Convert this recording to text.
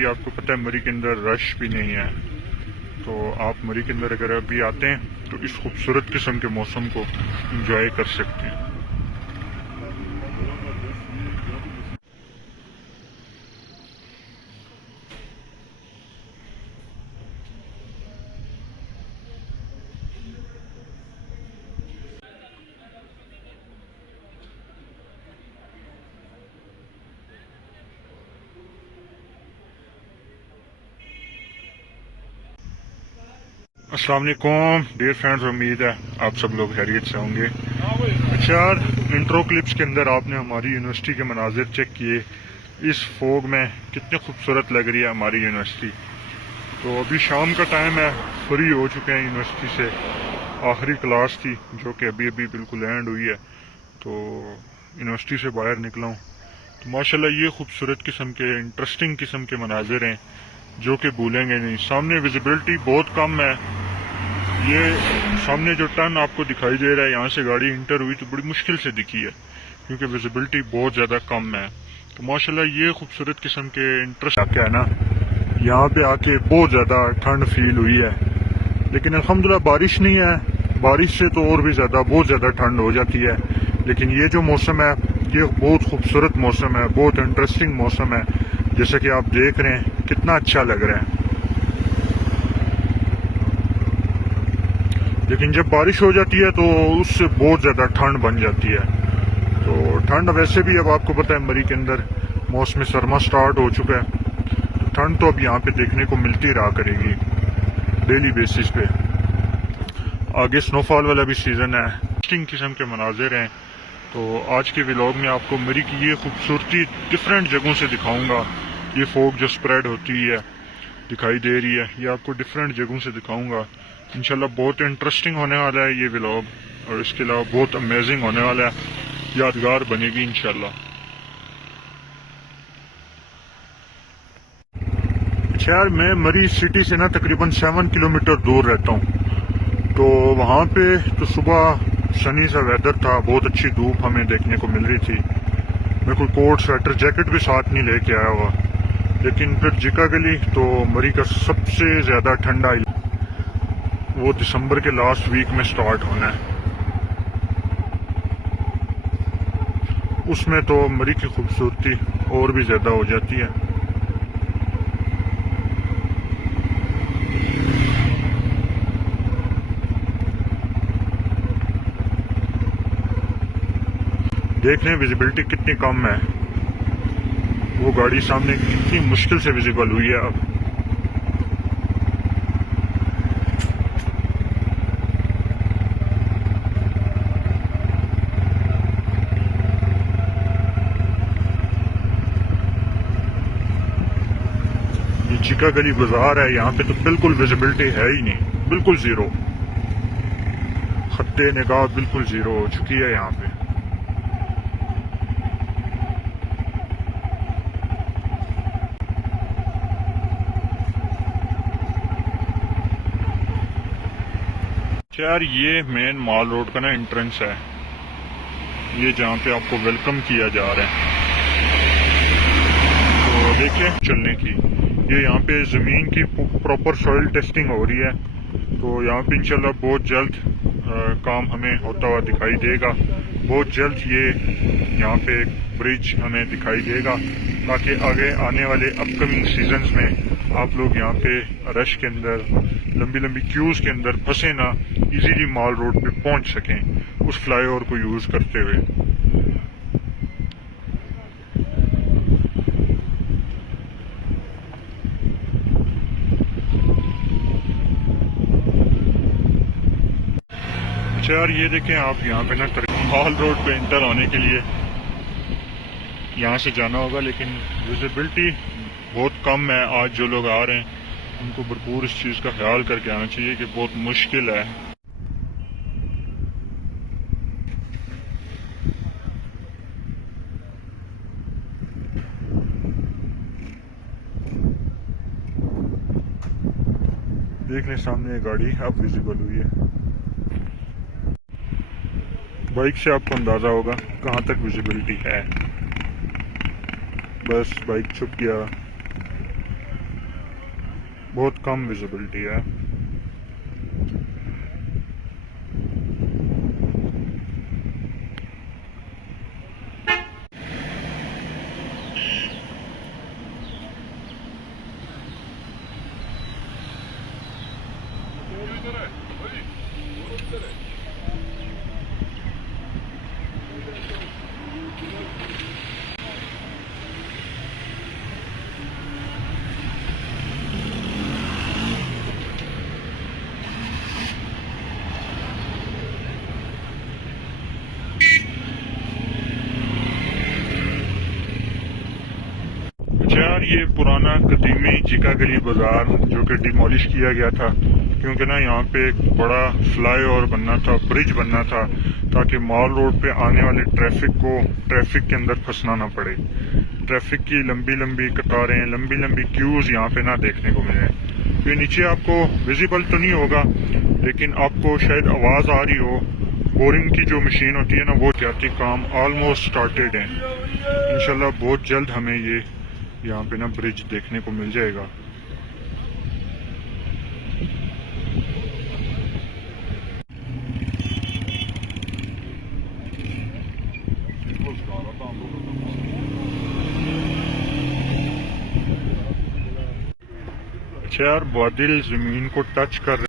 अभी आपको पता है मरी के अंदर रश भी नहीं है, तो आप मरी के अंदर अगर अभी आते हैं तो इस खूबसूरत किस्म के मौसम को एंजॉय कर सकते हैं। अस्सलाम वालेकुम डियर फ्रेंड्स, उम्मीद है आप सब लोग खैरियत से होंगे। अच्छा यार, इंट्रो क्लिप्स के अंदर आपने हमारी यूनिवर्सिटी के मनाजिर चेक किए। इस फोग में कितनी खूबसूरत लग रही है हमारी यूनिवर्सिटी। तो अभी शाम का टाइम है, फ्री हो चुके हैं यूनिवर्सिटी से। आखिरी क्लास थी जो कि अभी अभी बिल्कुल एंड हुई है, तो यूनिवर्सिटी से बाहर निकला हूँ। तो माशाल्लाह ये खूबसूरत किस्म के इंटरेस्टिंग किस्म के मनाजिर हैं जो कि भूलेंगे नहीं। सामने विजिबिलिटी बहुत कम है। ये सामने जो टर्न आपको दिखाई दे रहा है, यहाँ से गाड़ी इंटर हुई तो बड़ी मुश्किल से दिखी है क्योंकि विजिबिलिटी बहुत ज़्यादा कम है। तो माशाल्लाह ये खूबसूरत किस्म के इंटरेस्ट क्या है ना, यहाँ पे आके बहुत ज़्यादा ठंड फील हुई है। लेकिन अल्हम्दुलिल्लाह बारिश नहीं है, बारिश से तो और भी ज़्यादा बहुत ज़्यादा ठंड हो जाती है। लेकिन ये जो मौसम है ये बहुत खूबसूरत मौसम है, बहुत इंटरेस्टिंग मौसम है। जैसा कि आप देख रहे हैं कितना अच्छा लग रहा है। लेकिन जब बारिश हो जाती है तो उससे बहुत ज़्यादा ठंड बन जाती है। तो ठंड वैसे भी अब आपको पता है मरी के अंदर मौसम सरमा स्टार्ट हो चुका है, तो ठंड तो अब यहाँ पे देखने को मिलती रहा करेगी डेली बेसिस पे। आगे स्नोफॉल वाला भी सीज़न है, इंटरेस्टिंग किस्म के मनाजिर हैं। तो आज के व्लॉग में आपको मरी की ये खूबसूरती डिफरेंट जगहों से दिखाऊंगा। ये फोग जो स्प्रेड होती है दिखाई दे रही है, ये आपको डिफरेंट जगहों से दिखाऊंगा। इंशाल्लाह बहुत इंटरेस्टिंग होने वाला है ये व्लॉग, और इसके अलावा बहुत अमेजिंग होने वाला है, यादगार बनेगी इंशाल्लाह। अच्छा यार, मैं मरी सिटी से ना तकरीबन 7 किलोमीटर दूर रहता हूँ। तो वहाँ पे तो सुबह सनी सा वेदर था, बहुत अच्छी धूप हमें देखने को मिल रही थी। मैं कोई कोट स्वेटर जैकेट भी साथ नहीं लेके आया हुआ। लेकिन फिर जिका गली तो मरी का सबसे ज़्यादा ठंडा वो दिसंबर के लास्ट वीक में स्टार्ट होना है। उसमें तो मरी की खूबसूरती और भी ज़्यादा हो जाती है। देख लें विजिबिलिटी कितनी कम है, वो गाड़ी सामने कितनी मुश्किल से विजिबल हुई है अब। ये चिका गली बाजार है, यहाँ पे तो बिल्कुल विजिबिलिटी है ही नहीं, बिल्कुल जीरो। खत्ते निगाह बिल्कुल जीरो हो चुकी है यहाँ पे। यार ये मेन मॉल रोड का ना एंट्रेंस है, ये जहाँ पे आपको वेलकम किया जा रहा है। तो देखिए चलने की, ये यहाँ पे ज़मीन की प्रॉपर सॉइल टेस्टिंग हो रही है। तो यहाँ पे इंशाल्लाह बहुत जल्द काम हमें होता हुआ दिखाई देगा। बहुत जल्द ये यहाँ पे ब्रिज हमें दिखाई देगा, ताकि आगे आने वाले अपकमिंग सीजन्स में आप लोग यहाँ पे रश के अंदर, लंबी लंबी क्यूज़ के अंदर फंसे ना, इजीली मॉल रोड पे पहुँच सकें उस फ्लाईओवर को यूज़ करते हुए। अच्छा यार, ये देखें आप यहाँ पे ना मॉल रोड पे इंटर होने के लिए यहाँ से जाना होगा, लेकिन विजिबिलिटी बहुत कम है। आज जो लोग आ रहे हैं उनको भरपूर इस चीज़ का ख्याल करके आना चाहिए कि बहुत मुश्किल है। देख लें सामने ये गाड़ी अब विजिबल हुई है। बाइक से आपको अंदाज़ा होगा कहाँ तक विजिबिलिटी है। बस बाइक छुप गया, बहुत कम विजिबिलिटी है। अच्छा यार, ये पुराना कदीमी जिका गली बाजार जो कि डिमोलिश किया गया था, क्योंकि ना यहाँ पे एक बड़ा फ्लाई ओवर बनना था, ब्रिज बनना था, ताकि मॉल रोड पे आने वाले ट्रैफिक को ट्रैफिक के अंदर फंसना ना पड़े। ट्रैफिक की लंबी लंबी कतारें, लंबी लंबी क्यूज यहाँ पे ना देखने को मिले। ये नीचे आपको विजिबल तो नहीं होगा, लेकिन आपको शायद आवाज आ रही हो। बोरिंग की जो मशीन होती है ना, वो जाती काम ऑलमोस्ट स्टार्टेड है। इंशाल्लाह बहुत जल्द हमें ये यहाँ पे ना ब्रिज देखने को मिल जाएगा। अच्छा यार, बादल जमीन को टच कर